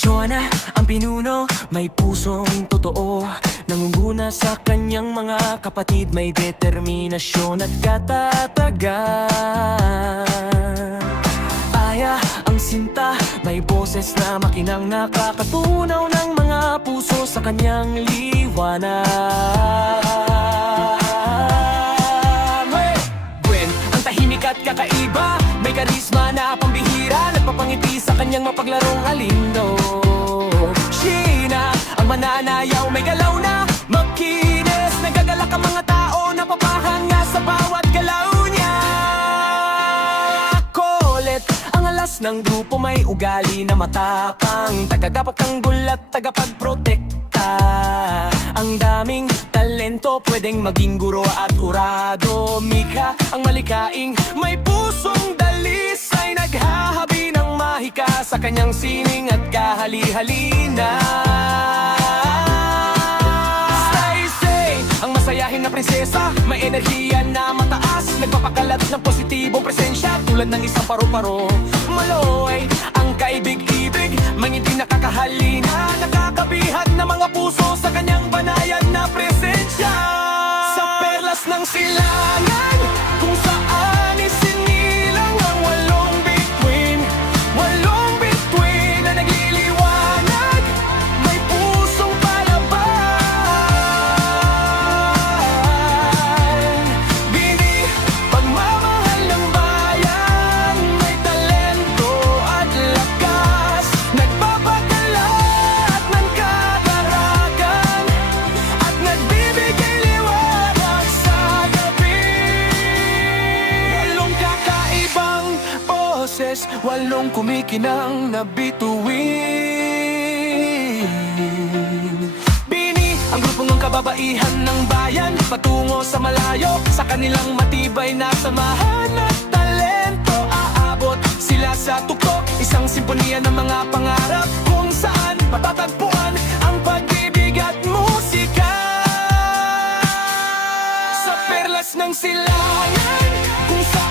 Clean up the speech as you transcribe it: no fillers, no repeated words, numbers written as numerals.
Joanna ang pinuno, may pusong totoo. Nangunguna sa kanyang mga kapatid, may determinasyon at katatagan. Aya ang sinta, may boses na makinang nakakatunaw ng mga puso sa kanyang liwanag. Gwen, ang tahimik at kakaiba, may karisma na pambihira, nagpapangiti sa kanyang mapaglarong alindo. Sheena, ang mananayaw, may galaw na makinis, nagagalak ang mga tao, napapahanga sa bawat galaw niya. Colette, ang alas ng grupo, may ugali na matapang, tagapagtanggol at tagapagprotekta. Ang daming talento, pwedeng maging guro at hurado. Mika, ang malikaing, may pusong dalisay, naghahabi ng mahika sa kanyang sining at kahali-halina. Stacy, ang masayahin na prinsesa, may enerhiya na mataas, nagpapakalat ng positibong presensya tulad ng isang paru-paro. Maloy, ang kaibig-ibig, mangiti na kakahalina, nakakabihat na mga puso sa kanyang banayad na presensya. Sa perlas ng silangan, kung saan isinilang ang walong bituin na nagliliwanag, may pusong palaban. Bini, pagmamahal ng bayan, may talento at lakas, nagpapadala at nagkataragan, at nagbibigay liwanag sa gabi. Walong kakaibang boses, walong kumikinang na bituin. Bini, ang grupong ng kababaihan ng bayan, patungo sa malayo, sa kanilang matibay na samahan at talento. Aabot sila sa tuktok, isang simponiya ng mga pangarap, kung saan matatagpuan ang pag-ibig at musika. Sa perlas ng silangan, kung saan